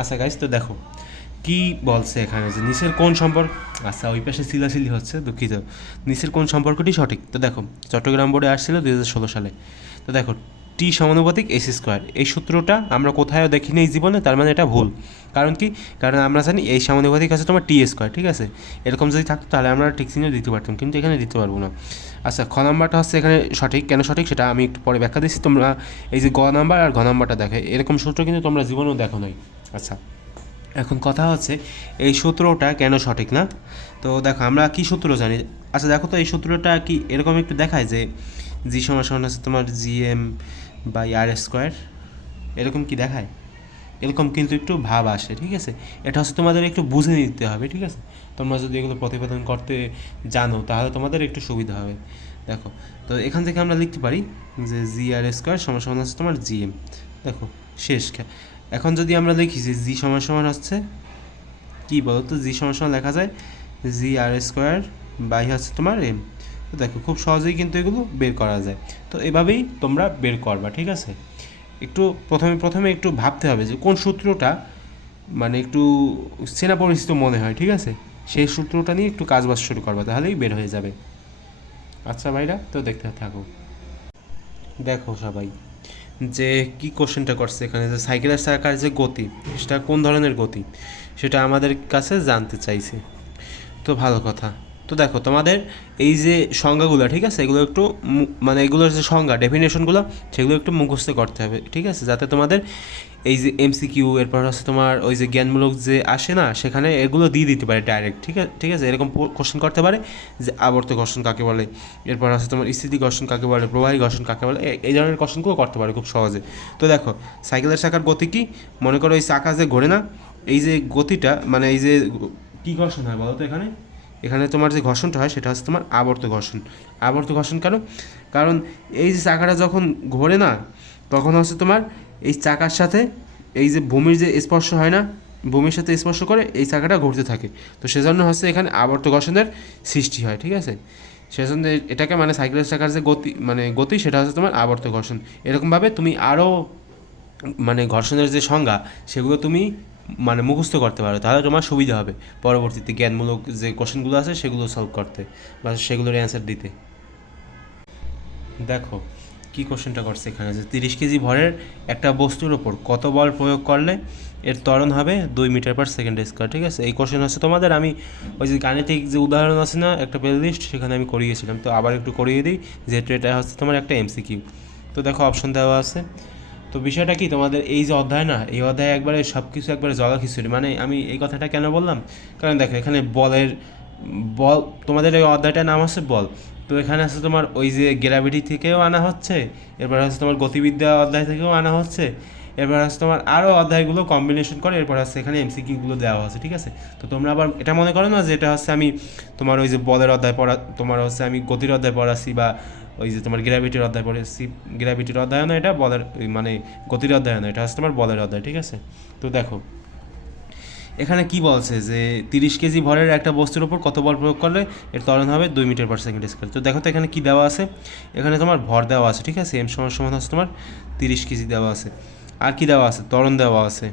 আচ্ছা গাইস তো দেখো, কি বলছে এখানে যে নিচের কোন সম্পর্ক? আচ্ছা ওই পাশে সিলাসিলি হচ্ছে, দুঃখিত। নিচের কোন সম্পর্কটি সঠিক? তো দেখো, চট্টগ্রাম বোর্ডে আসছিল দুই হাজার ষোলো সালে। তো দেখো টি সমানুপাতিক এস স্কোয়ার এই সূত্রটা আমরা কোথাও দেখিনি এই জীবনে, তার মানে এটা ভুল। কারণ কি? কারণ আমরা জানি এই সমানুপাতিক আছে তোমার টি স্কোয়ার ঠিক আছে? এরকম যদি থাকতো, তাহলে আমরা ঠিক চিহ্ন দিতে পারতাম, কিন্তু এখানে দিতে পারব না। আচ্ছা খ নাম্বারটা হচ্ছে এখানে সঠিক। কেন সঠিক? সেটা আমি একটু পরে ব্যাখ্যা দিচ্ছি। তোমরা এই যে গ নাম্বার আর ঘ নাম্বারটা দেখো। এরকম সূত্র কিন্তু তোমরা জীবনেও দেখো নাই। আচ্ছা। এখন কথা হচ্ছে, এই সূত্রটা কেন সঠিক না? তো দেখো, আমরা কি সূত্র জানি? আচ্ছা দেখো তো, এই সূত্রটা কি এরকম একটু দেখায় যে জি সমান সমান আছে তোমার G M by R square এরকম কি দেখায়? এরকম কিন্তু একটু ভাব আসে, ঠিক আছে? এটা হচ্ছে তোমাদের একটু বুঝে নিতে হবে, ঠিক আছে? তোমরা যদি এগুলো প্রতিপাদন করতে জানো, তাহলে তোমাদের একটু সুবিধা হবে। দেখো, তো এখান থেকে আমরা লিখতে পারি যে জি আর স্কোয়ার সমান সমান হচ্ছে তোমার জি এম দেখো, শেষ এখন যদি আমরা লিখি যে জি সমান সমান হচ্ছে, কি বলো তো জি সমান সমান লেখা যায় জি আর স্কোয়ার বাই হচ্ছে তোমার এম। তো দেখো, খুব সহজেই কিন্তু এগুলো বের করা যায়। তো এভাবেই তোমরা বের করবা, ঠিক আছে? একটু প্রথমে প্রথমে একটু ভাবতে হবে যে কোন সূত্রটা মানে একটু চেনা পরিচিত মনে হয়, ঠিক আছে? সেই সূত্রটা নিয়ে একটু কাজবাজ শুরু করবা, তাহলেই বের হয়ে যাবে। আচ্ছা ভাইরা, তো দেখতে থাকো। দেখো সবাই। যে কি কোশ্চেনটা করছে এখানে? যে সাইকেলের চাকার যে গতি, সেটা কোন ধরনের গতি? সেটা আমাদের কাছে জানতে চাইছে। তো ভালো কথা। তো দেখো, তোমাদের এই যে সংজ্ঞাগুলো, ঠিক আছে? এগুলো একটু মানে এগুলোর যে সংজ্ঞা ডেফিনেশনগুলো সেগুলো একটু মুখস্থ করতে হবে, ঠিক আছে? যাতে তোমাদের এই যে এমসিকিউ এরপর হচ্ছে তোমার ওই যে জ্ঞানমূলক যে আসে না, সেখানে এগুলো দিয়ে দিতে পারে ডাইরেক্ট ঠিক আছে ঠিক আছে? এরকম কোশ্চেন করতে পারে, যে আবর্ত ঘর্ষণ কাকে বলে? এরপর হচ্ছে তোমার স্থিতি ঘর্ষণ কাকে বলে? প্রবাহী ঘর্ষণ কাকে বলে? এই ধরনের কোশ্চেনগুলো করতে পারে খুব সহজে। তো দেখো, সাইকেলের চাকার গতি কি? মনে করো এই চাকা যে ঘোরে না, এই যে গতিটা মানে এই যে কী ঘর্ষণ হয় বলো তো এখানে? এখানে তোমার যে ঘর্ষণটা হয়, সেটা হচ্ছে তোমার আবর্ত ঘর্ষণ। আবর্ত ঘর্ষণ কেন? কারণ এই যে চাকাটা যখন ঘোরে না, তখন হচ্ছে তোমার এই চাকার সাথে এই যে ভূমির যে স্পর্শ হয় না, ভূমির সাথে স্পর্শ করে এই চাকাটা ঘুরতে থাকে। তো সেজন্য হচ্ছে এখানে আবর্ত ঘর্ষণের সৃষ্টি হয়, ঠিক আছে? সেজন্য এটাকে মানে সাইকেলের চাকার যে গতি মানে গতি, সেটা হচ্ছে তোমার আবর্ত ঘর্ষণ। এরকমভাবে তুমি আরও মানে ঘর্ষণের যে সংজ্ঞা, সেগুলো তুমি মানে মুখস্থ করতে পারো, তাহলে তোমার সুবিধা হবে। পরবর্তীতে জ্ঞানমূলক যে কোশ্চেনগুলো আছে, সেগুলো সলভ করতে বা সেগুলোর অ্যান্সার দিতে। দেখো, কি কোশ্চেনটা করছে এখানে? যে তিরিশ কেজি ভরের একটা বস্তুর ওপর কত বল প্রয়োগ করলে এর ত্বরণ হবে? দুই মিটার পার সেকেন্ড স্কোয়ার ঠিক আছে? এই কোশ্চেন হচ্ছে তোমাদের। আমি ওই যে গাণিতিক যে উদাহরণ আছে না, একটা প্লে লিস্ট সেখানে আমি করিয়েছিলাম। তো আবার একটু করিয়ে দিই, যেহেতু এটা হচ্ছে তোমার একটা এমসিকিউ তো দেখো অপশন দেওয়া আছে। তো বিষয়টা কি, তোমাদের এই যে অধ্যায় না, এই অধ্যায়ে একবারে সব কিছু একবারে জগা খিচুড়ি মানে আমি এই কথাটা কেন বললাম? কারণ দেখো, এখানে বলের, বল, তোমাদের এই অধ্যায়টার নাম হচ্ছে বল। তো এখানে আছে তোমার ওই যে গ্র্যাভিটি থেকেও আনা হচ্ছে, এরপর হচ্ছে তোমার গতিবিদ্যা অধ্যায় থেকেও আনা হচ্ছে, এরপর হচ্ছে তোমার আরও অধ্যায়গুলো কম্বিনেশন করে, এরপর হচ্ছে এখানে এমসিকিউগুলো দেওয়া আছে, ঠিক আছে? তো তোমরা আবার এটা মনে করো না যে এটা হচ্ছে আমি তোমার ওই যে বলের অধ্যায় পড়া, তোমার হচ্ছে আমি গতির অধ্যায় পড়াচ্ছি বা ওই যে তোমার গ্র্যাভিটির অধ্যায় পড়েছি গ্র্যাভিটির অধ্যায় না এটা? বলের মানে গতির অধ্যায় না, এটা হচ্ছে তোমার বলের অধ্যায়, ঠিক আছে? তো দেখো, এখানে কি বলছে যে তিরিশ কেজি ভরের একটা বস্তুর উপর কত বল প্রয়োগ করলে এর ত্বরণ হবে? দুই মিটার পার সেকেন্ড স্কোয়ার তো দেখো তো এখানে কি দেওয়া আছে? এখানে তোমার ভর দেওয়া আছে, ঠিক আছে? এম সমান সমান হচ্ছে তোমার তিরিশ কেজি দেওয়া আছে। আর কি দেওয়া আছে? ত্বরণ দেওয়া আছে।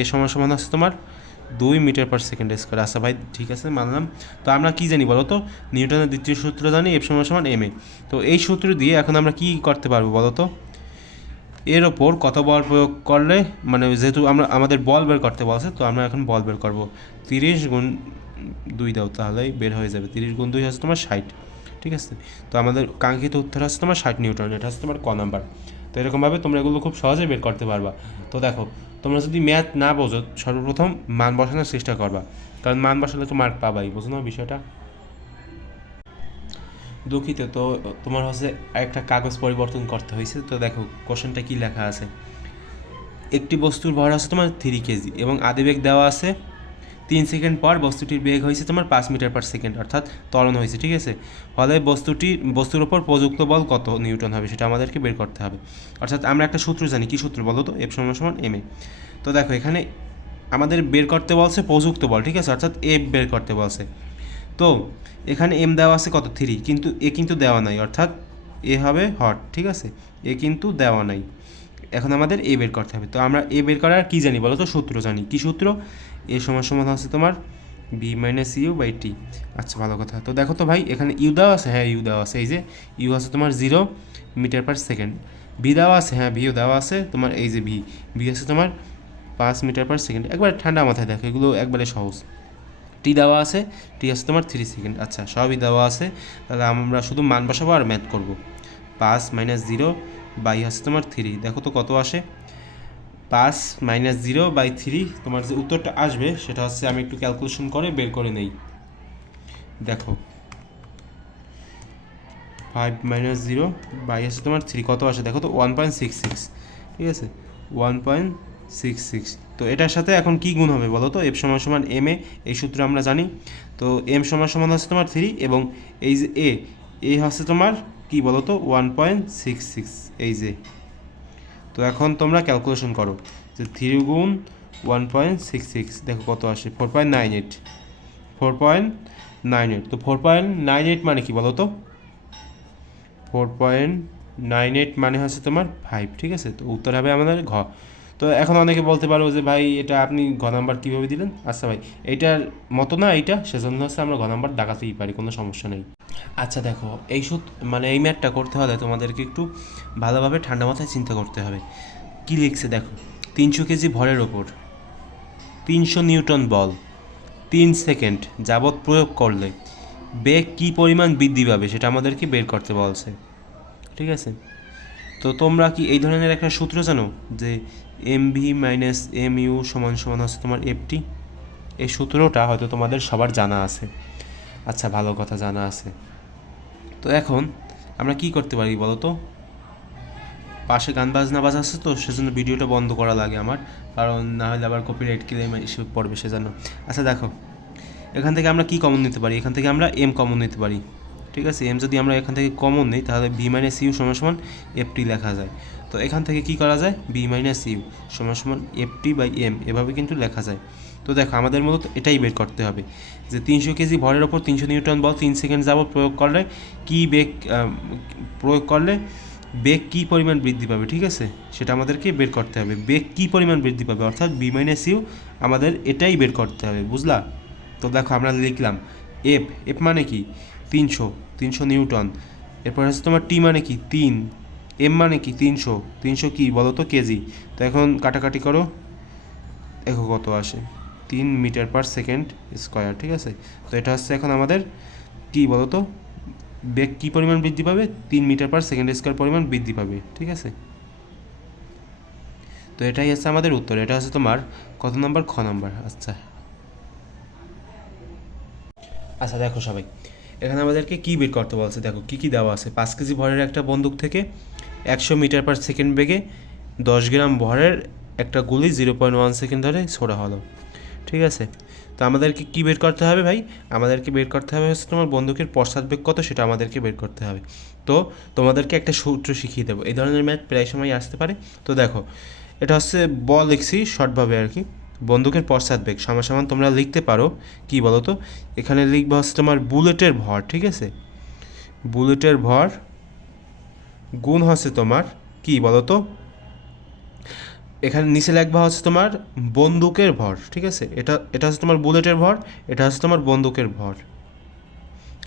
এ সমান সমান হচ্ছে তোমার দুই মিটার পার সেকেন্ড স্কোয়ার আচ্ছা ভাই, ঠিক আছে, মানলাম। তো আমরা কি জানি বলো তো? নিউটনের দ্বিতীয় সূত্র জানি এফ সমান সমান এম এ তো এই সূত্র দিয়ে এখন আমরা কি করতে পারব বলো তো? এর ওপর কত বল প্রয়োগ করলে মানে যেহেতু আমরা, আমাদের বল বের করতে বলছে, তো আমরা এখন বল বের করব। তিরিশ গুণ দুই দাও, তাহলেই বের হয়ে যাবে। তিরিশ গুণ দুই হচ্ছে তোমার ষাট, ঠিক আছে? তো আমাদের কাঙ্ক্ষিত উত্তর হচ্ছে তোমার ষাট নিউটন, এটা হচ্ছে তোমার ক নাম্বার। তো এরকমভাবে তোমরা এগুলো খুব সহজেই বের করতে পারবা। তো দেখো, তোমরা যদি ম্যাথ না বোঝো, সর্বপ্রথম মান বসানোর চেষ্টা করবা। কারণ মান বসালে তো মার্ক পাবাই, বুঝো না বিষয়টা? দুঃখিত, তো তোমার হচ্ছে একটা কাগজ পরিবর্তন করতে হয়েছে। তো দেখো কোশ্চেনটা কি লেখা আছে? একটি বস্তুর ভর আছে তোমার থ্রি কেজি এবং আদিবেগ দেওয়া আছে তিন সেকেন্ড পর বস্তুটির বেগ হয়েছে তোমার পাঁচ মিটার পার সেকেন্ড অর্থাৎ ত্বরণ হয়েছে, ঠিক আছে? ফলে বস্তুটি, বস্তুর ওপর প্রযুক্ত বল কত নিউটন হবে সেটা আমাদেরকে বের করতে হবে। অর্থাৎ আমরা একটা সূত্র জানি, কি সূত্র বলো তো? এফ সমান সমান এম এ তো দেখো, এখানে আমাদের বের করতে বলছে প্রযুক্ত বল, ঠিক আছে? অর্থাৎ এফ বের করতে বলছে। তো এখানে এম দেওয়া আছে কত? থ্রি কিন্তু এ কিন্তু দেওয়া নাই, অর্থাৎ এ হবে হট ঠিক আছে? এ কিন্তু দেওয়া নাই। এখন আমাদের এ বের করতে হবে। তো আমরা এ বের করার কী জানি বলো তো? সূত্র জানি। কী সূত্র? এ সমান সমান হচ্ছে তোমার B minus U by T আচ্ছা ভালো কথা। তো দেখো তো ভাই, এখানে ইউ দেওয়া আছে হ্যাঁ ইউ দেওয়া আছে, এই যে ইউ আছে তোমার zero metre per second V দেওয়া আছে হ্যাঁ ভিও দেওয়া আছে, তোমার এই যে ভি ভি আছে তোমার পাঁচ মিটার পার সেকেন্ড একবার ঠান্ডা মাথায় দেখো, এগুলো একবারে সহজ। টি দেওয়া আছে টি আছে তোমার থ্রি সেকেন্ড আচ্ছা সবই দেওয়া আছে। তাহলে আমরা শুধু মান বসাবো আর ম্যাথ করব। পাঁচ মাইনাস জিরো বাই আছে তোমার থ্রি দেখো তো কত আসে? পাঁচ মাইনাস জিরো বাই থ্রি, তোমার যে উত্তরটা আসবে, সেটা হচ্ছে আমি একটু ক্যালকুলেশন করে বের করে নেই। দেখো ফাইভ মাইনাস জিরো বাই আছে তোমার থ্রি কত আসে? দেখো তো ওয়ান পয়েন্ট সিক্স সিক্স ঠিক আছে? ওয়ান পয়েন্ট সিক্স সিক্স তো এটার সাথে এখন কি গুণ হবে বলো তো? এফ সমান সমান এম এ এই সূত্র আমরা জানি। তো এম সমান সমান হচ্ছে তোমার থ্রি এবং এই যে এ এ হচ্ছে তোমার কি বলো তো? ওয়ান পয়েন্ট সিক্স সিক্স এই যে তো এখন তোমরা ক্যালকুলেশন করো যে থ্রি গুণ ওয়ান পয়েন্ট সিক্স সিক্স দেখো কত আসে? Four point nine eight four point nine eight তো ফোর পয়েন্ট নাইন এইট মানে কি বলো তো? ফোর পয়েন্ট নাইন এইট মানে হচ্ছে তোমার ফাইভ ঠিক আছে? তো উত্তর হবে আমাদের ঘ। তো এখন অনেকে বলতে পারো যে ভাই, এটা আপনি ঘ নাম্বার কীভাবে দিলেন? আচ্ছা ভাই এইটার মতো না এইটা, সেজন্য হচ্ছে আমরা ঘ নাম্বার ডাকাতেই পারি, কোনো সমস্যা নেই। আচ্ছা দেখো, এই সুত মানে এই ম্যাথটা করতে হলে তোমাদেরকে একটু ভালোভাবে ঠান্ডা মাথায় চিন্তা করতে হবে। কী লিখছে দেখো? তিনশো কেজি ভরের ওপর, তিনশো নিউটন বল, তিন সেকেন্ড যাবৎ প্রয়োগ করলে বেগ কি পরিমাণ বৃদ্ধি পাবে সেটা আমাদেরকে বের করতে বলছে। ঠিক আছে? তো তোমরা কি এই ধরনের একটা সূত্র জানো যে M V minus M U সমান সমান হচ্ছে তোমার এফটি এই সূত্রটা হয়তো তোমাদের সবার জানা আছে। আচ্ছা ভালো কথা, জানা আছে। তো এখন আমরা কি করতে পারি বলো তো? পাশে গান বাজনা বাজাচ্ছে তো, সেজন্য ভিডিওটা বন্ধ করা লাগে আমার, কারণ না হলে আবার কপিরাইট ক্লেম এসে পড়বে সেজন্য। আচ্ছা দেখো, এখান থেকে আমরা কি কমন নিতে পারি? এখান থেকে আমরা এম কমন নিতে পারি। ঠিক আছে? এম যদি আমরা এখান থেকে কমন নিই, তাহলে বি মাইনাস ইউ সমান সমান এফটি লেখা যায়। তো এখান থেকে কি করা যায়? বি মাইনাস ইউ সমান সমান এফটি বাই এম এভাবে কিন্তু লেখা যায়। তো দেখো, আমাদের মূলত এটাই বের করতে হবে যে তিনশো কেজি ভরের ওপর তিনশো নিউটন বল তিন সেকেন্ড যাবত প্রয়োগ করলে কী বেগ প্রয়োগ করলে বেগ কী পরিমাণ বৃদ্ধি পাবে, ঠিক আছে? সেটা আমাদেরকে বের করতে হবে। বেগ কী পরিমাণ বৃদ্ধি পাবে, অর্থাৎ বি মাইনাস ইউ আমাদের এটাই বের করতে হবে, বুঝলা? তো দেখো, আমরা লিখলাম এফ এফ মানে কি? তিনশো তিনশো নিউটন এরপর হচ্ছে তোমার টি মানে কি? তিন। এম মানে কি? তিনশো। তিনশো কি? বলো তো কেজি। তো এখন কাটাকাটি করো। দেখো কত আসে। তিন মিটার পার সেকেন্ড স্কোয়ার, ঠিক আছে? তো এটা হচ্ছে এখন আমাদের কি বলো তো বেগ কী পরিমাণ বৃদ্ধি পাবে? তিন মিটার পার সেকেন্ড স্কোয়ার পরিমাণ বৃদ্ধি পাবে, ঠিক আছে? তো এটাই হচ্ছে আমাদের উত্তর, এটা হচ্ছে তোমার কত নাম্বার? খ নাম্বার আচ্ছা। আচ্ছা দেখো সবাই, এখানে আমাদেরকে কী বের করতে বলছে? দেখো, কী কী দেওয়া আছে? পাঁচ কেজি ভরের একটা বন্দুক থেকে একশো মিটার পার সেকেন্ড বেগে দশ গ্রাম ভরের একটা গুলি জিরো পয়েন্ট ওয়ান সেকেন্ড ধরে ছোড়া হলো। ঠিক আছে? তো আমাদেরকে কী বের করতে হবে ভাই? আমাদেরকে বের করতে হবে হচ্ছে তোমার বন্দুকের পশ্চাৎ বেগ কত সেটা আমাদেরকে বের করতে হবে। তো তোমাদেরকে একটা সূত্র শিখিয়ে দেবো। এই ধরনের ম্যাথ প্রায় সময় আসতে পারে। তো দেখো, এটা হচ্ছে বল লিখছি শর্টভাবে আর কি। বন্দুকের পশ্চাৎ বেগ সমান সমান তোমরা লিখতে পারো। কি বলো তো এখানে লিখবা হচ্ছে তোমার বুলেটের ভর, ঠিক আছে? বুলেটের ভর গুণ হচ্ছে তোমার কি বলো তো এখানে নিচে লেখবা হচ্ছে তোমার বন্দুকের ভর, ঠিক আছে? এটা এটা হচ্ছে তোমার বুলেটের ভর, এটা হচ্ছে তোমার বন্দুকের ভর।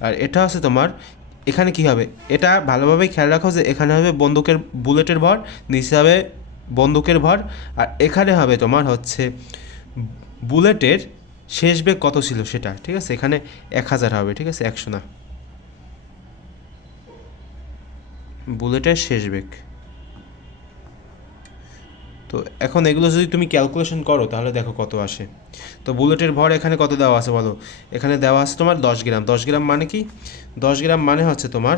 আর এটা হচ্ছে তোমার, এখানে কি হবে? এটা ভালোভাবে খেয়াল রাখো যে এখানে হবে বন্দুকের, বুলেটের ভর, নিচে হবে বন্দুকের ভর, আর এখানে হবে তোমার হচ্ছে বুলেটের শেষ বেগ কত ছিল সেটা, ঠিক আছে? এখানে এক হাজার হবে, ঠিক আছে? একশো না। বুলেটের শেষ বেগ। তো এখন এগুলো যদি তুমি ক্যালকুলেশন করো, তাহলে দেখো কত আসে। তো বুলেটের ভর এখানে কত দেওয়া আছে বলো? এখানে দেওয়া আছে তোমার দশ গ্রাম। দশ গ্রাম মানে কি? দশ গ্রাম মানে হচ্ছে তোমার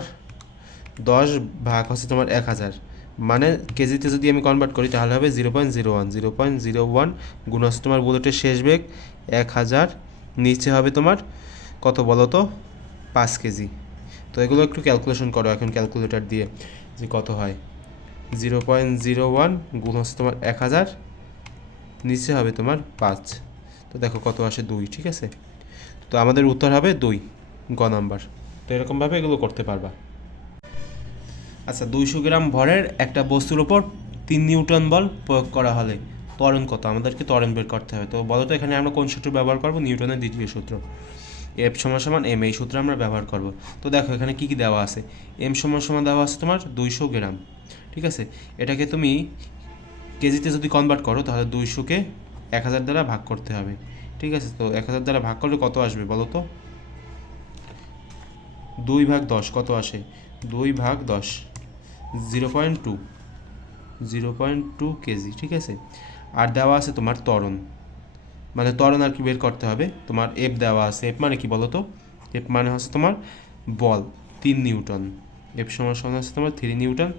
দশ ভাগ হচ্ছে তোমার এক হাজার। মানে কেজিতে যদি আমি কনভার্ট করি, তাহলে হবে zero point zero one zero point zero one গুণ হচ্ছে তোমার বুলেটের শেষ বেগ এক হাজার। নিচে হবে তোমার কত বলো তো? পাঁচ কেজি। তো এগুলো একটু ক্যালকুলেশন করো এখন ক্যালকুলেটর দিয়ে যে কত হয়। জিরো পয়েন্ট জিরো ওয়ান গুণ হচ্ছে তোমার এক হাজার, নিচে হবে তোমার পাঁচ। তো দেখো কত আসে দুই, ঠিক আছে? তো আমাদের উত্তর হবে দুই, গ নাম্বার। তো এরকমভাবে এগুলো করতে পারবা। আচ্ছা দুইশো গ্রাম ভরের একটা বস্তুর ওপর তিন নিউটন বল প্রয়োগ করা হলে ত্বরণ কত? আমাদেরকে ত্বরণ বের করতে হবে। তো বলো তো, এখানে আমরা কোন সূত্র ব্যবহার করব? নিউটনের দ্বিতীয় সূত্র। এফ সমান সমান এম, এই সূত্র আমরা ব্যবহার করব। তো দেখো এখানে কি কি দেওয়া আছে? এম সমান সমান দেওয়া আছে তোমার দুইশো গ্রাম। ঠিক আছে? এটাকে তুমি কেজিতে যদি কনভার্ট করো, তাহলে দুইশোকে এক হাজার দ্বারা ভাগ করতে হবে। ঠিক আছে? তো এক হাজার দ্বারা ভাগ করলে কত আসবে বলো তো? দুই ভাগ দশ, কত আসে? দুই ভাগ দশ, zero point two, zero point two K G, ঠিক আছে? আর দেওয়া আছে তোমার ত্বরণ। মানে ত্বরণ আর কি বের করতে হবে? তোমার এফ দেওয়া আছে। এফ মানে কি বলো তো? এফ মানে হচ্ছে তোমার বল, তিন নিউটন। এফ সমান সমান হচ্ছে তোমার থ্রি নিউটন।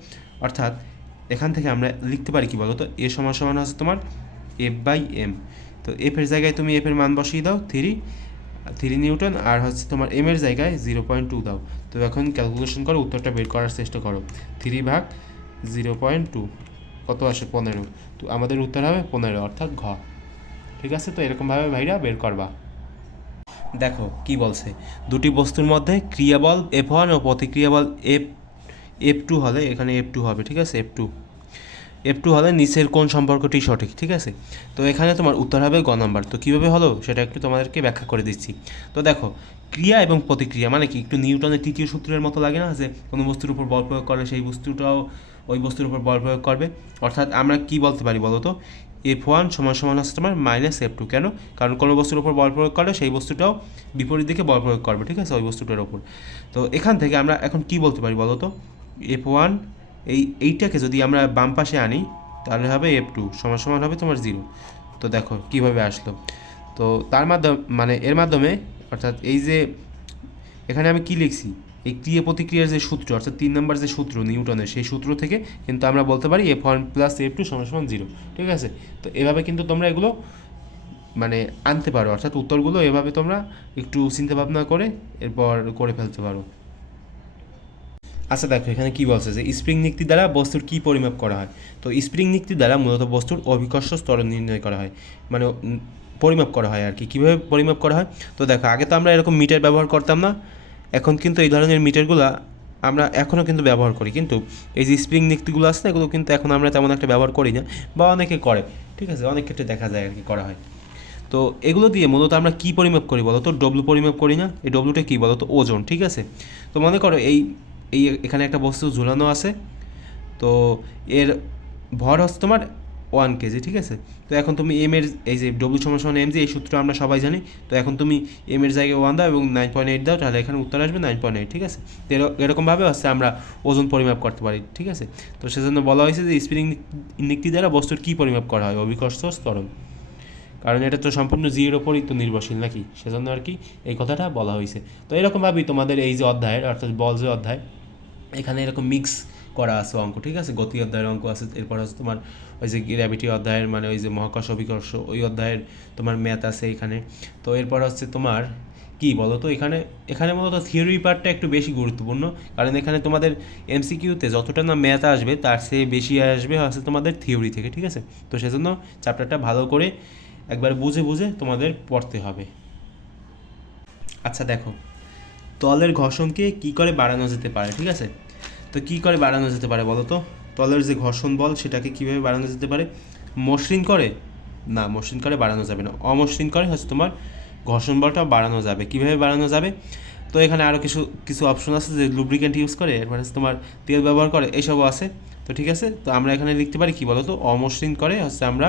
অর্থাৎ এখান থেকে আমরা লিখতে পারি কি বলো তো এ সমান সমান হচ্ছে তোমার এফ বাই এম। তো এফের জায়গায় তুমি এফের মান বসিয়ে দাও, থ্রি থ্রি নিউটন, আর হচ্ছে তোমার এম এর জায়গায় জিরো পয়েন্ট টু দাও। তো এখন ক্যালকুলেশন করো, উত্তরটা বের করার চেষ্টা করো। থ্রি ভাগ জিরো পয়েন্ট টু, কত আসে? পনেরো। তো আমাদের উত্তর হবে পনেরো, অর্থাৎ ঘ। ঠিক আছে? তো এরকমভাবে ভাইরা বের করবা। দেখো কি বলছে। দুটি বস্তুর মধ্যে ক্রিয়াবল এফ ওয়ান ও প্রতিক্রিয়া বল এফ এফ টু হলে এখানে এফ টু হবে, ঠিক আছে? এফ টু এফ টু হলে নিচের কোন সম্পর্কটি সঠিক, ঠিক আছে? তো এখানে তোমার উত্তর হবে গ নাম্বার। তো কীভাবে হলো? সেটা একটু তোমাদেরকে ব্যাখ্যা করে দিচ্ছি। তো দেখো, ক্রিয়া এবং প্রতিক্রিয়া মানে কি? একটু নিউটনের তৃতীয় সূত্রের মতো লাগে না যে কোনো বস্তুর উপর বল প্রয়োগ করে, সেই বস্তুটাও ওই বস্তুর উপর বল প্রয়োগ করবে? অর্থাৎ আমরা কি বলতে পারি বলো তো? এফ ওয়ান সমান সমান হচ্ছে তোমার মাইনাস এফ টু কেন? কারণ কোনো বস্তুর উপর বল প্রয়োগ করলে সেই বস্তুটাও বিপরীত দিকে বল প্রয়োগ করবে, ঠিক আছে? ওই বস্তুটার ওপর তো এখান থেকে আমরা এখন কি বলতে পারি বলো তো? এফ ওয়ান এই এইটাকে যদি আমরা বাম পাশে আনি, তাহলে হবে এফ টু সমান সমান হবে তোমার জিরো তো দেখো, কীভাবে আসলো? তো তার মাধ্যমে মানে এর মাধ্যমে, অর্থাৎ এই যে, এখানে আমি কি লিখছি? এই ক্রিয়া প্রতিক্রিয়ার যে সূত্র, অর্থাৎ তিন নম্বর যে সূত্র, নিউটনের সেই সূত্র থেকে কিন্তু আমরা বলতে পারি F one plus F two সমান সমান জিরো ঠিক আছে? তো এভাবে কিন্তু তোমরা এগুলো মানে আনতে পারো, অর্থাৎ উত্তরগুলো এভাবে তোমরা একটু চিন্তা ভাবনা করে, এরপর করে ফেলতে পারো। আচ্ছা দেখো, এখানে কি বলছে যে স্প্রিং নিক্তি দ্বারা বস্তুর কি পরিমাপ করা হয়? তো স্প্রিং নিক্তি দ্বারা মূলত বস্তুর অভিকর্ষ স্তর নির্ণয় করা হয় মানে পরিমাপ করা হয় আর কি। কীভাবে পরিমাপ করা হয়? তো দেখো, আগে তো আমরা এরকম মিটার ব্যবহার করতাম না, এখন কিন্তু এই ধরনের মিটারগুলো আমরা এখনও কিন্তু ব্যবহার করি। কিন্তু এই যে স্প্রিং নিক্তিগুলো আছে না, এগুলো কিন্তু এখন আমরা তেমন একটা ব্যবহার করি না, বা অনেকে করে, ঠিক আছে? অনেক ক্ষেত্রে দেখা যায় আর কি, করা হয়। তো এগুলো দিয়ে মূলত আমরা কি পরিমাপ করি বলো তো? ডব্লু পরিমাপ করি না? এই ডব্লুটা কী বলো তো? ওজন, ঠিক আছে? তো মনে করো এই এই এখানে একটা বস্তু ঝুলানো আছে। তো এর ভর হচ্ছে তোমার ওয়ান কেজি ঠিক আছে? তো এখন তুমি এম এর এই যে ডব্লিউ সমান সমান এম জি এই সূত্র আমরা সবাই জানি। তো এখন তুমি এম এর জায়গায় ওয়ান দাও এবং নাইন পয়েন্ট এইট দাও, তাহলে এখানে উত্তর আসবে নাইন পয়েন্ট এইট ঠিক আছে? তো এরকমভাবে হচ্ছে আমরা ওজন পরিমাপ করতে পারি, ঠিক আছে? তো সেজন্য বলা হয়েছে যে স্প্রিং নিক্তি দ্বারা বস্তুর কী পরিমাপ করা হয়? অভিকর্ষ স্তরণ কারণ এটা তো সম্পূর্ণ জিয়ের ওপরই তো নির্ভরশীল নাকি? সেজন্য আর কি এই কথাটা বলা হয়েছে। তো এরকমভাবেই তোমাদের এই যে অধ্যায়ের, অর্থাৎ বল যে অধ্যায় এখানে এরকম মিক্স করা আছে অঙ্ক, ঠিক আছে? গতি অধ্যায়ের অঙ্ক আছে, এরপর হচ্ছে তোমার ওই যে গ্র্যাভিটি অধ্যায়ের মানে ওই যে মহাকর্ষ, অভিকর্ষ, ওই অধ্যায়ের তোমার ম্যাথ আছে এখানে। তো এরপর হচ্ছে তোমার কি বলো তো এখানে এখানে মূলত থিওরি পার্টটা একটু বেশি গুরুত্বপূর্ণ, কারণ এখানে তোমাদের এমসিকিউতে যতটা না ম্যাথ আসবে, তার চেয়ে বেশি আসবে হচ্ছে তোমাদের থিওরি থেকে, ঠিক আছে? তো সেজন্য চ্যাপ্টারটা ভালো করে একবার বুঝে বুঝে তোমাদের পড়তে হবে। আচ্ছা দেখো। তলের ঘর্ষণকে কি করে বাড়ানো যেতে পারে, ঠিক আছে? তো কি করে বাড়ানো যেতে পারে বলো তো? তলের যে ঘর্ষণ বল, সেটাকে কীভাবে বাড়ানো যেতে পারে? মসৃণ করে? না, মসৃণ করে বাড়ানো যাবে না। অমসৃণ করে হচ্ছে তোমার ঘর্ষণ বলটা বাড়ানো যাবে। কীভাবে বাড়ানো যাবে? তো এখানে আরও কিছু কিছু অপশন আছে যে লুব্রিকেন্ট ইউজ করে, এরপর হচ্ছে তোমার তেল ব্যবহার করে, এসবও আছে। তো ঠিক আছে? তো আমরা এখানে লিখতে পারি কি বলো তো? অমসৃণ করে হচ্ছে আমরা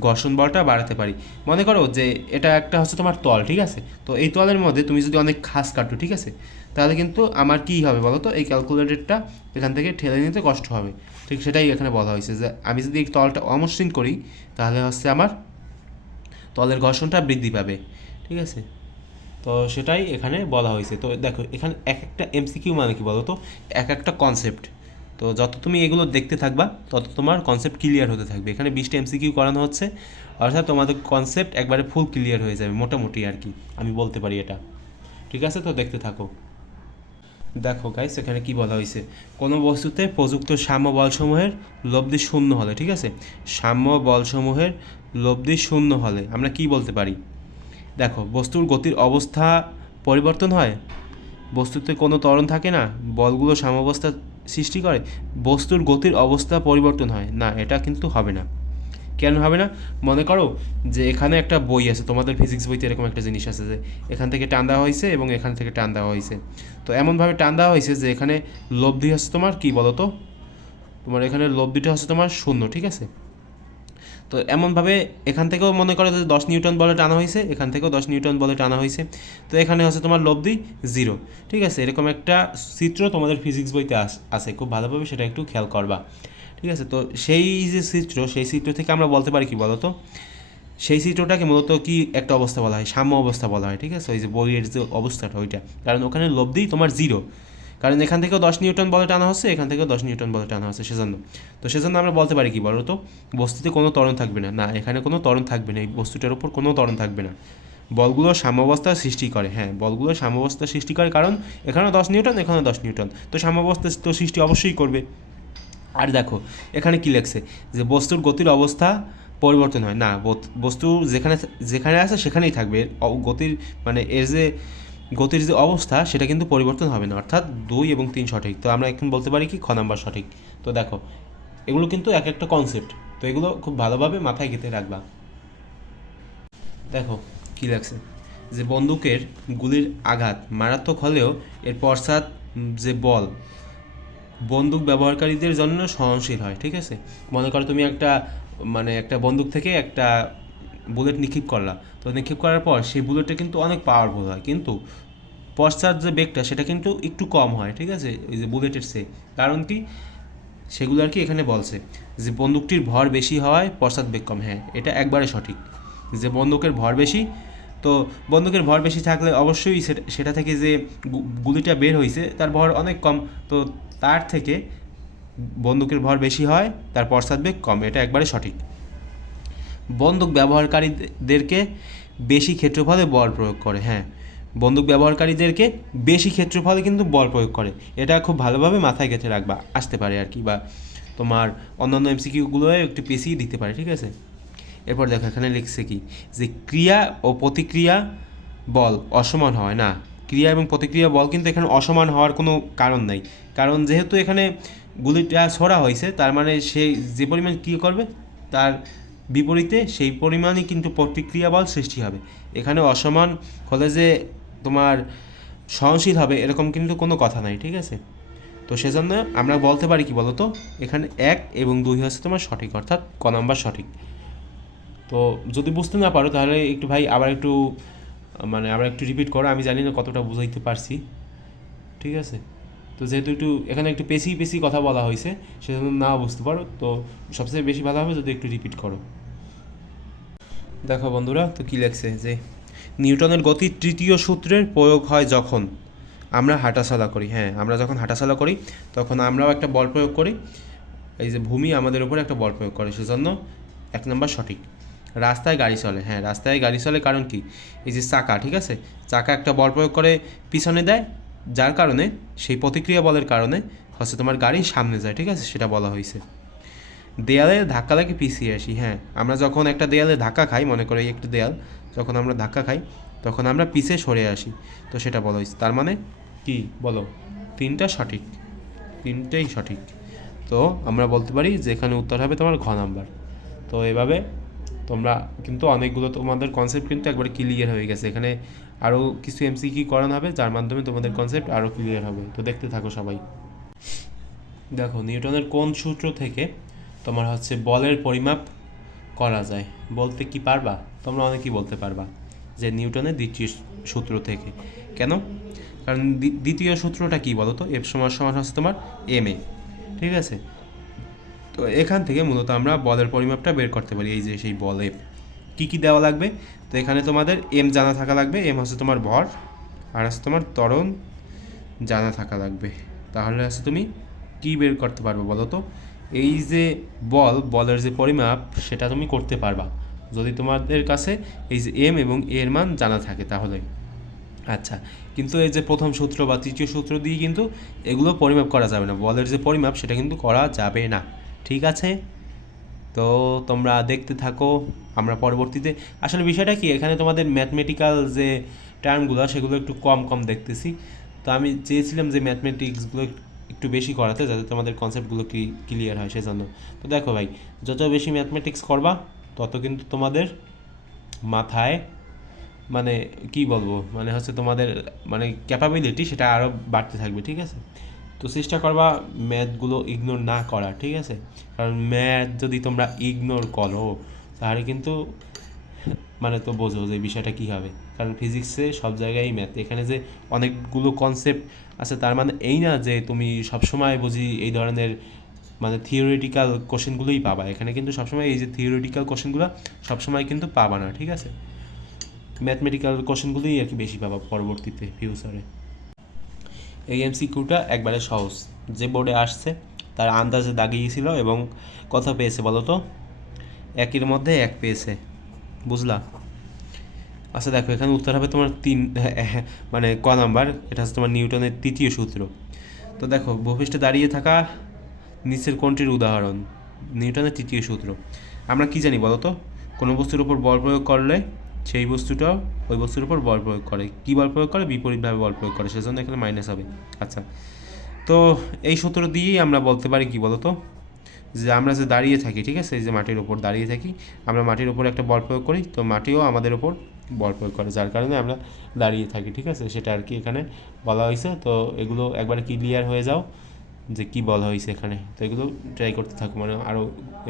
ঘর্ষণ বলটা বাড়াতে পারি। মনে করো যে এটা একটা হচ্ছে তোমার তল, ঠিক আছে? তো এই তলের মধ্যে তুমি যদি অনেক খাস কাটো, ঠিক আছে? তাহলে কিন্তু আমার কী হবে বলো তো? এই ক্যালকুলেটরটা এখান থেকে ঠেলে নিতে কষ্ট হবে। ঠিক সেটাই এখানে বলা হয়েছে যে আমি যদি এই তলটা অমসৃণ করি, তাহলে হচ্ছে আমার তলের ঘর্ষণটা বৃদ্ধি পাবে। ঠিক আছে? তো সেটাই এখানে বলা হয়েছে। তো দেখো, এখানে এক একটা এমসিকিউ মানে কি বলো তো? এক একটা কনসেপ্ট তো যত তুমি এগুলো দেখতে থাকবা, তত তোমার কনসেপ্ট ক্লিয়ার হতে থাকবে। এখানে বিশটা এমসিকিউ করানো হচ্ছে, অর্থাৎ তোমাদের কনসেপ্ট একবারে ফুল ক্লিয়ার হয়ে যাবে, মোটামুটি আর কি। আমি বলতে পারি এটা। ঠিক আছে তো? দেখতে থাকো। দেখো গাইস এখানে কি বলা হয়েছে? কোনো বস্তুতে প্রযুক্ত সাম্য বলসমূহের লব্ধি শূন্য হলে, ঠিক আছে? সাম্য বলসমূহের লব্ধি শূন্য হলে, আমরা কি বলতে পারি? দেখো, বস্তুর গতির অবস্থা পরিবর্তন হয়। বস্তুতে কোনো ত্বরণ থাকে না, বলগুলো সাম্যাবস্থা সৃষ্টি করে, বস্তুর গতির অবস্থা পরিবর্তন হয়। না, এটা কিন্তু হবে না। কেন হবে না? মনে করো যে এখানে একটা বই আছে, তোমাদের ফিজিক্স বইতে এরকম একটা জিনিস আছে যে এখান থেকে টান দেওয়া হয়েছে এবং এখান থেকে টান দেওয়া হয়েছে। তো এমনভাবে টান দেওয়া হয়েছে যে এখানে লব্ধি হচ্ছে তোমার কী বলো তো তোমার এখানে লব্ধিটা হচ্ছে তোমার শূন্য, ঠিক আছে? তো এমনভাবে এখান থেকেও মনে করো যে দশ নিউটন বলে টানা হয়েছে, এখান থেকেও দশ নিউটন বলে টানা হয়েছে। তো এখানে হচ্ছে তোমার লব্ধি জিরো। ঠিক আছে? এরকম একটা চিত্র তোমাদের ফিজিক্স বইতে আস- আছে। খুব ভালোভাবে সেটা একটু খেয়াল করবা। ঠিক আছে? তো সেই যে চিত্র, সেই চিত্র থেকে আমরা বলতে পারি কি বলো তো সেই চিত্রটাকে মূলত কি একটা অবস্থা বলা হয়? সাম্য অবস্থা বলা হয়। ঠিক আছে? ওই যে বইয়ের যে অবস্থাটা, ওইটা। কারণ ওখানে লব্ধি তোমার জিরো। কারণ এখান থেকেও দশ নিউটন বলে টানা হচ্ছে, এখান থেকেও দশ নিউটন বলে টানা হচ্ছে, সেজন্য। তো সেজন্য আমরা বলতে পারি কি বলো তো বস্তুতে কোনো ত্বরণ থাকবে না। না, এখানে কোনো ত্বরণ থাকবে না, এই বস্তুটার উপর কোনো ত্বরণ থাকবে না। বলগুলো সাম্যাবস্থা সৃষ্টি করে হ্যাঁ বলগুলো সাম্যাবস্থা সৃষ্টি করে কারণ এখানে দশ নিউটন এখানে দশ নিউটন। তো সাম্যাবস্থা তো সৃষ্টি অবশ্যই করবে। আর দেখো, এখানে কি লেখছে? যে বস্তুর গতির অবস্থা পরিবর্তন হয়। না বস্তু যেখানে যেখানে আছে সেখানেই থাকবে। গতির মানে এর যে গতির যে অবস্থা, সেটা কিন্তু পরিবর্তন হবে না, অর্থাৎ দুই এবং তিন সঠিক। তো আমরা এখন বলতে পারি কি, খ নাম্বার সঠিক। তো দেখো, এগুলো কিন্তু এক একটা কনসেপ্ট তো এগুলো খুব ভালোভাবে মাথায় গেঁথে রাখবা। দেখো, কি লাগছে যে বন্দুকের গুলির আঘাত মারাত্মক হলেও এর পশ্চাৎ যে বল, বন্দুক ব্যবহারকারীদের জন্য সহনশীল হয়, ঠিক আছে? মনে করো তুমি একটা মানে একটা বন্দুক থেকে একটা বুলেট নিক্ষেপ করলা। তো নিক্ষেপ করার পর সেই বুলেটটা কিন্তু অনেক পাওয়ারফুল হয়। কিন্তু পশ্চাৎ যে বেগটা, সেটা কিন্তু একটু কম হয়, ঠিক আছে? ওই যে বুলেটের সে কারণ কি? সেগুলো আর কি এখানে বলছে যে বন্দুকটির ভর বেশি হওয়ায় পশ্চাৎ বেগ কম। হ্যাঁ এটা একবারে সঠিক। যে বন্দুকের ভর বেশি, তো বন্দুকের ভর বেশি থাকলে অবশ্যই সেটা থেকে যে গুলিটা বের হয়েছে তার ভর অনেক কম। তো তার থেকে বন্দুকের ভর বেশি হয়, তার পশ্চাৎ বেগ কম। এটা একবারে সঠিক। বন্দুক ব্যবহারকারীদেরকে বেশি ক্ষেত্রফলে বল প্রয়োগ করে হ্যাঁ। বন্দুক ব্যবহারকারীদেরকে বেশি ক্ষেত্রফলে কিন্তু বল প্রয়োগ করে। এটা খুব ভালোভাবে মাথায় গেঁথে রাখবা, আসতে পারে আর কি, বা তোমার অন্যান্য এমসিকিউগুলো একটু পেছিয়ে দিতে পারে, ঠিক আছে? এরপর দেখো, এখানে লিখছে কি? যে ক্রিয়া ও প্রতিক্রিয়া বল অসমান হয়, না। ক্রিয়া এবং প্রতিক্রিয়া বল কিন্তু এখানে অসমান হওয়ার কোনো কারণ নাই। কারণ যেহেতু এখানে গুলিটা ছড়া হয়েছে, তার মানে সে যে পরিমাণ কী করবে, তার বিপরীতে সেই পরিমাণই কিন্তু প্রতিক্রিয়া বল সৃষ্টি হবে। এখানে অসমান হলে যে তোমার সহনশীল হবে এরকম কিন্তু কোনো কথা নাই, ঠিক আছে? তো সেজন্য আমরা বলতে পারি কি বলতো? এখানে এক এবং দুই হচ্ছে তোমার সঠিক, অর্থাৎ ক নম্বর সঠিক। তো যদি বুঝতে না পারো তাহলে একটু ভাই আবার একটু মানে আবার একটু রিপিট করো, আমি জানি না কতটা বুঝাইতে পারছি। ঠিক আছে? তো যেহেতু একটু, এখানে একটু পেশি পেশি কথা বলা হয়েছে, সেজন্য না বুঝতে পারো। তো সবচেয়ে বেশি ভালো হবে যদি একটু রিপিট করো। দেখো বন্ধুরা, তো কী লেখছে যে, নিউটনের গতির তৃতীয় সূত্রের প্রয়োগ হয় যখন আমরা হাঁটাচলা করি। হ্যাঁ আমরা যখন হাঁটাচলা করি, তখন আমরাও একটা বল প্রয়োগ করি। এই যে ভূমি আমাদের উপরে একটা বল প্রয়োগ করে, সেজন্য এক নম্বর সঠিক। রাস্তায় গাড়ি চলে। হ্যাঁ রাস্তায় গাড়ি চলে কারণ কি? এই যে চাকা, ঠিক আছে? চাকা একটা বল প্রয়োগ করে, পিছনে দেয় যার কারণে, সেই প্রতিক্রিয়া বলের কারণে হচ্ছে তোমার গাড়ি সামনে যায়, ঠিক আছে? সেটা বলা হয়েছে। দেয়ালে ধাক্কা লাগে পিছিয়ে আসি হ্যাঁ। আমরা যখন একটা দেয়ালে ধাক্কা খাই, মনে করো এই একটা দেয়াল, যখন আমরা ধাক্কা খাই, তখন আমরা পিছে সরে আসি। তো সেটা বলা হয়েছে। তার মানে কি বলো? তিনটা সঠিক। তিনটেই সঠিক। তো আমরা বলতে পারি যেখানে উত্তর হবে তোমার ঘ নাম্বার। তো এভাবে তোমরা কিন্তু অনেকগুলো তোমাদের কনসেপ্ট কিন্তু একবারে ক্লিয়ার হয়ে গেছে। এখানে আরও কিছু এমসিকি করানো হবে, যার মাধ্যমে তোমাদের কনসেপ্ট আরও ক্লিয়ার হবে। তো দেখতে থাকো সবাই। দেখো, নিউটনের কোন সূত্র থেকে তোমার হচ্ছে বলের পরিমাপ করা যায়? বলতে কি পারবা? তোমরা অনেকেই বলতে পারবা যে নিউটনের দ্বিতীয় সূত্র থেকে। কেন? কারণ দ্বি- দ্বিতীয় সূত্রটা কি বলো তো এফ সমান সমান হচ্ছে তোমার এম এ ঠিক আছে? তো এখান থেকে মূলত আমরা বলের পরিমাপটা বের করতে পারি, এই যে সেই বল। এফ কী কী দেওয়া লাগবে? তো এখানে তোমাদের এম জানা থাকা লাগবে এম হচ্ছে তোমার ভর, আর হচ্ছে তোমার ত্বরণ জানা থাকা লাগবে। তাহলে হচ্ছে তুমি কি বের করতে পারবে বলো তো? এই যে বল, বলের যে পরিমাপ, সেটা তুমি করতে পারবা। যদি তোমাদের কাছে এই যে এম এবং এর মান জানা থাকে তাহলে। আচ্ছা কিন্তু এই যে প্রথম সূত্র বা তৃতীয় সূত্র দিয়ে কিন্তু এগুলো পরিমাপ করা যাবে না। বলের যে পরিমাপ, সেটা কিন্তু করা যাবে না। ঠিক আছে? তো তোমরা দেখতে থাকো, আমরা পরবর্তীতে, আসলে বিষয়টা কি, এখানে তোমাদের ম্যাথমেটিক্যাল যে টার্মগুলো সেগুলো একটু কম কম দেখতেছি। তো আমি চেয়েছিলাম যে ম্যাথমেটিক্সগুলো একটু বেশি করাতে, যাতে তোমাদের কনসেপ্টগুলো ক্লিয়ার হয় সেজন্য। তো দেখো ভাই, যত বেশি ম্যাথমেটিক্স করবা, তত কিন্তু তোমাদের মাথায় মানে কি বলব মানে হচ্ছে তোমাদের মানে ক্যাপাবিলিটি সেটা আরও বাড়তে থাকবে, ঠিক আছে? তো চেষ্টা করবা ম্যাথগুলো ইগনোর না করা, ঠিক আছে? কারণ ম্যাথ যদি তোমরা ইগনোর করো, তাহলে কিন্তু মানে তো বোঝো যে বিষয়টা কী হবে। কারণ ফিজিক্সে সব জায়গায় ম্যাথ, এখানে যে অনেকগুলো কনসেপ্ট আছে, তার মানে এই না যে তুমি সবসময় বুঝি এই ধরনের মানে থিওরিটিক্যাল কোশ্চেনগুলোই পাবা। এখানে কিন্তু সবসময় এই যে থিওরিটিক্যাল কোশ্চেনগুলো সবসময় কিন্তু পাবা না, ঠিক আছে? ম্যাথমেটিক্যাল কোশ্চেনগুলোই আর কি বেশি পাবা পরবর্তীতে ফিউচারে এই এমসিকিউটা একবারে সহজ। যে বোর্ডে আসছে, তার আন্দাজে দাগিয়েছিল এবং কত পেয়েছে, বলো তো? একের মধ্যে এক পেয়েছে। বুঝলা? আচ্ছা দেখো, এখানে উত্তর হবে তোমার তিন মানে ক নাম্বার। এটা হচ্ছে তোমার নিউটনের তৃতীয় সূত্র। তো দেখো, ভূপৃষ্ঠে দাঁড়িয়ে থাকা নিচের কোনটির উদাহরণ, নিউটনের তৃতীয় সূত্র। আমরা কি জানি, বলো তো? কোনো বস্তুর উপর বল প্রয়োগ করলে সেই বস্তুটাও ওই বস্তুর উপর বল প্রয়োগ করে। কী বল প্রয়োগ করে? বিপরীতভাবে বল প্রয়োগ করে। সেজন্য এখানে মাইনাস হবে। আচ্ছা। তো এই সূত্র দিয়েই আমরা বলতে পারি কি বলো তো যে আমরা যে দাঁড়িয়ে থাকি, ঠিক আছে? এই যে মাটির ওপর দাঁড়িয়ে থাকি, আমরা মাটির ওপর একটা বল প্রয়োগ করি, তো মাটিও আমাদের ওপর বল প্রয়োগ করে, যার কারণে আমরা দাঁড়িয়ে থাকি, ঠিক আছে? সেটা আর কি এখানে বলা হয়েছে। তো এগুলো একবারে ক্লিয়ার হয়ে যাও। যে কি বলা হয়েছে এখানে তো এগুলো ট্রাই করতে থাকো। মানে আরও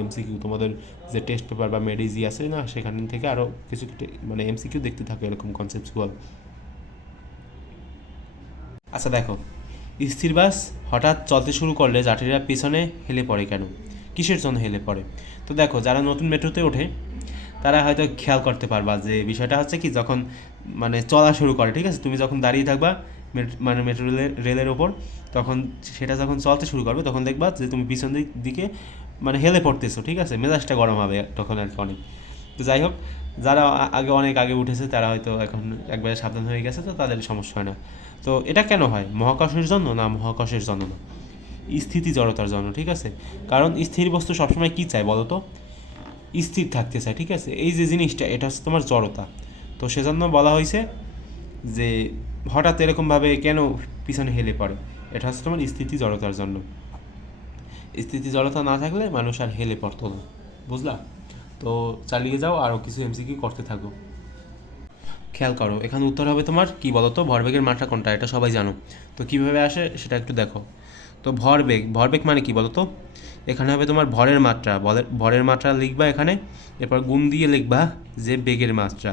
এমসিকিউ তোমাদের যে টেস্ট পেপার বা মেডিজি আছে না, সেখান থেকে আরও কিছু মানে এমসিকিউ দেখতে থাকো এরকম কনসেপ্টগুলো আচ্ছা দেখো। স্থির বাস হঠাৎ চলতে শুরু করলে যাত্রীরা পিছনে হেলে পড়ে কেন? কিসের জন্য হেলে পড়ে? তো দেখো, যারা নতুন মেট্রোতে ওঠে, তারা হয়তো খেয়াল করতে পারবা যে বিষয়টা হচ্ছে কি, যখন মানে চলা শুরু করে, ঠিক আছে? তুমি যখন দাঁড়িয়ে থাকবা মানে মেট্রো রেলের রেলের ওপর তখন সেটা যখন চলতে শুরু করবে, তখন দেখবা যে তুমি পিছন দিক মানে হেলে পড়তেছো, ঠিক আছে? মেজাজটা গরম হবে তখন আর কি অনেক। তো যাই হোক, যারা আগে অনেক আগে উঠেছে, তারা হয়তো এখন একবারে সাবধান হয়ে গেছে, তো তাদের সমস্যা হয় না। তো এটা কেন হয়? মহাকাশের জন্য না মহাকাশের জন্য না? স্থিতি জড়তার জন্য, ঠিক আছে? কারণ স্থির বস্তু সবসময় কী চায় বলো তো? স্থির থাকতে চায়, ঠিক আছে? এই যে জিনিসটা, এটা হচ্ছে তোমার জড়তা। তো সেজন্য বলা হয়েছে যে হঠাৎ এরকমভাবে কেন পিছনে হেলে পড়ে? এটা হচ্ছে তোমার স্থিতি জড়তার জন্য। স্থিতি জড়তা না থাকলে মানুষ আর হেলে পড়তো না, বুঝলা? তো চালিয়ে যাও আরও কিছু এমসিকিউ করতে থাকো। খেয়াল করো, এখানে উত্তর হবে তোমার, কি বলো তো ভরবেগের মাত্রা কোনটা? এটা সবাই জানো। তো কীভাবে আসে সেটা একটু দেখো। তো ভরবেগ ভরবেগ মানে কি বলো তো এখানে হবে তোমার ভরের মাত্রা ভরের মাত্রা লিখবা এখানে, এরপর গুণ দিয়ে লিখবা যে বেগের মাত্রা,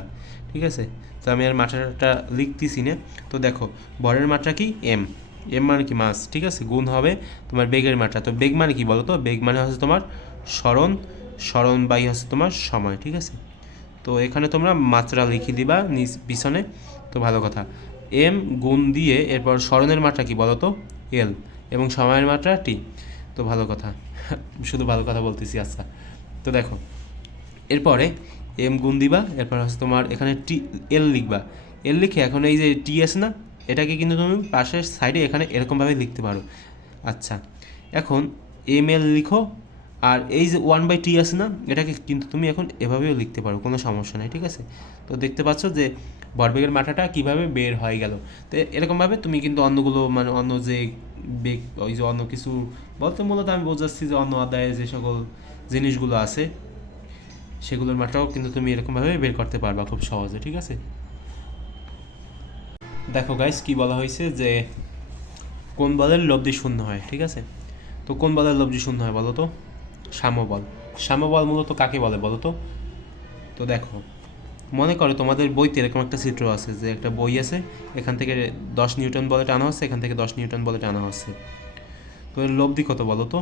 ঠিক আছে? তো আমি আর মাত্রাটা লিখতেছি না। তো দেখো, ভরের মাত্রা কি? এম এম মানে কি মাস ঠিক আছে? গুণ হবে তোমার বেগের মাত্রা। তো বেগ মানে কি বলো তো বেগ মানে হচ্ছে তোমার স্মরণ স্মরণ বাই হচ্ছে তোমার সময়, ঠিক আছে? তো এখানে তোমরা মাত্রা লিখে দিবা নিচ পিছনে, তো ভালো কথা। এম গুণ দিয়ে এরপর স্মরণের মাত্রা কি বলো তো এল। এবং সময়ের মাত্রা টি। তো ভালো কথা। শুধু ভালো কথা বলতেছি আচ্ছা। তো দেখো, এরপরে এম গুণ দিবা, এরপর হচ্ছে তোমার এখানে টি, এল লিখবা। এল লিখে এখন এই যে টি আছে না এটাকে কিন্তু তুমি পাশের সাইডে এখানে এরকমভাবে লিখতে পারো। আচ্ছা এখন এম এল লিখো, আর এই যে ওয়ান বাই টি আছে না, এটাকে কিন্তু তুমি এখন এভাবেও লিখতে পারো, কোনো সমস্যা নেই, ঠিক আছে? তো দেখতে পাচ্ছ যে বরবেগের মাথাটা কীভাবে বের হয়ে গেল। তো এরকমভাবে তুমি কিন্তু অন্যগুলো মানে অন্য যে বেগ, ওই যে অন্য কিছু, বলতে মূলত আমি বোঝাচ্ছি যে অন্য আদায়ে যে সকল জিনিসগুলো আছে, সেগুলোর মাত্রাও কিন্তু তুমি এরকমভাবে বের করতে পারবা খুব সহজে, ঠিক আছে? দেখো গাইস কি বলা হয়েছে যে কোন বলের লব্ধি শূন্য হয়, ঠিক আছে? তো কোন বলের লব্ধি শূন্য হয় বলো তো? সাম্যবল সাম্যবল মূলত কাকে বলে বলো তো? তো দেখো, মনে করো তোমাদের বইতে এরকম একটা চিত্র আছে যে একটা বই আছে, এখান থেকে দশ নিউটন বলে টানা হচ্ছে, এখান থেকে দশ নিউটন বলে টানা হচ্ছে। তো এর লব্ধি কত বলো তো?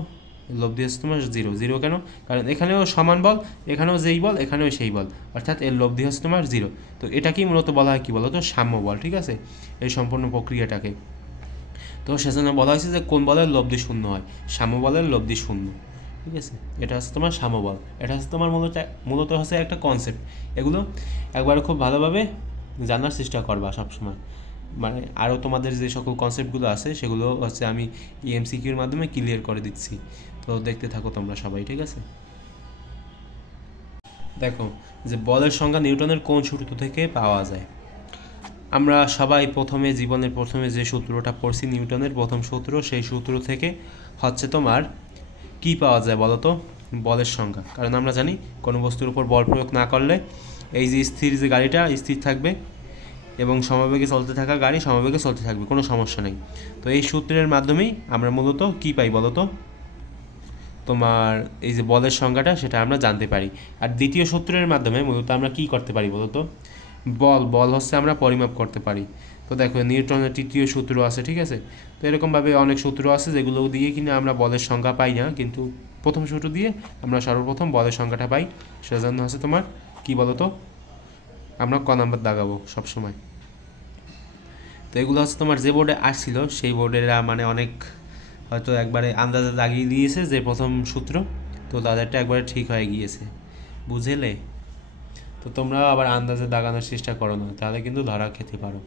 লব্ধি হচ্ছে তোমার জিরো জিরো কেন? কারণ এখানেও সমান বল, এখানেও যেই বল, এখানেও সেই বল। অর্থাৎ এর লব্ধি হচ্ছে তোমার জিরো। তো এটাকেই মূলত বলা হয় কি বলো তো সাম্য বল, ঠিক আছে? এই সম্পূর্ণ প্রক্রিয়াটাকে। তো সেজন্য বলা হয়েছে যে কোন বলের লব্ধি শূন্য হয়? সাম্য বলের লব্ধি শূন্য, ঠিক আছে? এটা হচ্ছে তোমার সাম্যবল এটা হচ্ছে তোমার মূলত মূলত হচ্ছে একটা কনসেপ্ট এগুলো একবার খুব ভালোভাবে জানার চেষ্টা করবা সবসময়। মানে আরও তোমাদের যে সকল কনসেপ্টগুলো আছে, সেগুলো হচ্ছে আমি ইএমসিকিউর মাধ্যমে ক্লিয়ার করে দিচ্ছি। তো দেখতে থাকো তোমরা সবাই, ঠিক আছে? দেখো, যে বলের সংজ্ঞা নিউটনের কোন সূত্র থেকে পাওয়া যায়? আমরা সবাই প্রথমে, জীবনের প্রথমে যে সূত্রটা পড়ছি নিউটনের প্রথম সূত্র, সেই সূত্র থেকে হচ্ছে তোমার কি পাওয়া যায় বলো তো? বলের সংখ্যা কারণ আমরা জানি কোনো বস্তুর উপর বল প্রয়োগ না করলে এই যে স্থির যে গাড়িটা, স্থির থাকবে এবং সমবেগে চলতে থাকা গাড়ি সমবেগে চলতে থাকবে, কোনো সমস্যা নেই। তো এই সূত্রের মাধ্যমেই আমরা মূলত কি পাই বলো তো? তোমার এই যে বলের সংখ্যাটা সেটা আমরা জানতে পারি। আর দ্বিতীয় সূত্রের মাধ্যমে মূলত আমরা কি করতে পারি বলো তো বল বল হচ্ছে আমরা পরিমাপ করতে পারি। তো দেখো নিউটনের তৃতীয় সূত্র আছে, ঠিক আছে? তো এরকমভাবে অনেক সূত্র আছে যেগুলো দিয়ে কিনা আমরা বলের সংখ্যা পাই না, কিন্তু প্রথম সূত্র দিয়ে আমরা সর্বপ্রথম বলের সংখ্যাটা পাই। সেজন্য হচ্ছে তোমার কি বলো তো আমরা ক নাম্বার দাগাবো সবসময়। তো এগুলো হচ্ছে তোমার যে বোর্ডে আসছিল, সেই বোর্ডেরা মানে অনেক হয়তো একবারে আন্দাজে দাগিয়ে দিয়েছে যে প্রথম সূত্র, তো তাদেরটা একবারে ঠিক হয়ে গিয়েছে। বুঝেলে? তো তোমরা আবার আন্দাজে দাগানোর চেষ্টা করো না, তাহলে কিন্তু ধরা খেতে পারো।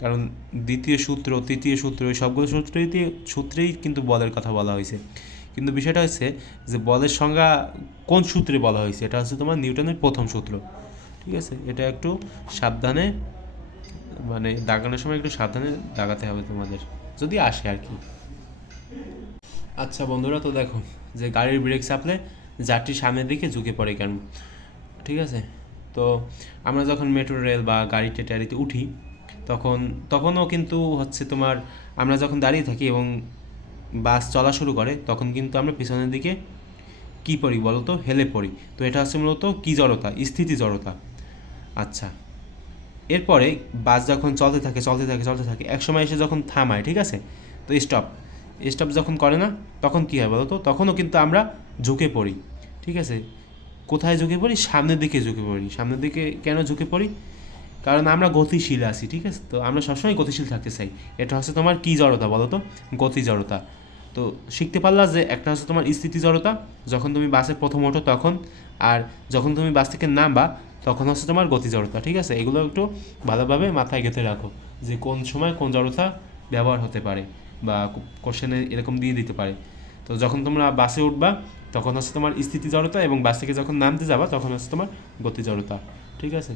কারণ দ্বিতীয় সূত্র, তৃতীয় সূত্র, এই সবগুলো সূত্রেই সূত্রেই কিন্তু বলের কথা বলা হয়েছে। কিন্তু বিষয়টা হচ্ছে যে বলের সংজ্ঞা কোন সূত্রে বলা হয়েছে? এটা হচ্ছে তোমার নিউটনের প্রথম সূত্র। ঠিক আছে? এটা একটু সাবধানে মানে দাগানোর সময় একটু সাবধানে দাগাতে হবে তোমাদের, যদি আসে আর কি। আচ্ছা বন্ধুরা, তো দেখো, যে গাড়ির ব্রেক চাপলে যাত্রী সামনের দিকে ঝুঁকে পড়ে কেন? ঠিক আছে? তো আমরা যখন মেট্রো রেল বা গাড়িতে টাড়িতে উঠি, তখন, তখনও কিন্তু হচ্ছে তোমার, আমরা যখন দাঁড়িয়ে থাকি এবং বাস চলা শুরু করে, তখন কিন্তু আমরা পিছনের দিকে কি পড়ি বলো তো হেলে পড়ি। তো এটা হচ্ছে মূলত কি জড়তা? স্থিতি জড়তা। আচ্ছা। এরপরে বাস যখন চলতে থাকে চলতে থাকে চলতে থাকে এক সময় এসে যখন থামায়, ঠিক আছে? তো স্টপ স্টপ যখন করে না, তখন কী হয় বলো তো? তখনও কিন্তু আমরা ঝুঁকে পড়ি। ঠিক আছে? কোথায় ঝুঁকে পড়ি? সামনের দিকে ঝুঁকে পড়ি। সামনের দিকে কেন ঝুঁকে পড়ি? কারণ আমরা গতিশীল আছি, ঠিক আছে? তো আমরা সবসময় গতিশীল থাকতে চাই। এটা হচ্ছে তোমার কী জড়তা বলো তো? গতি জড়তা। তো শিখতে পারলা যে একটা হচ্ছে তোমার স্থিতি জড়তা, যখন তুমি বাসে প্রথম ওঠো তখন, আর যখন তুমি বাস থেকে নামবা, তখন হচ্ছে তোমার গতি জড়তা, ঠিক আছে? এগুলো একটু ভালোভাবে মাথায় গেঁথে রাখো যে কোন সময় কোন জড়তা ব্যবহার হতে পারে। বা কোশ্চেনে এরকম দিয়ে দিতে পারে। তো যখন তোমরা বাসে উঠবা, তখন হচ্ছে তোমার স্থিতি জড়তা এবং বাস থেকে যখন নামতে যাবা, তখন হচ্ছে তোমার গতি জড়তা ঠিক আছে?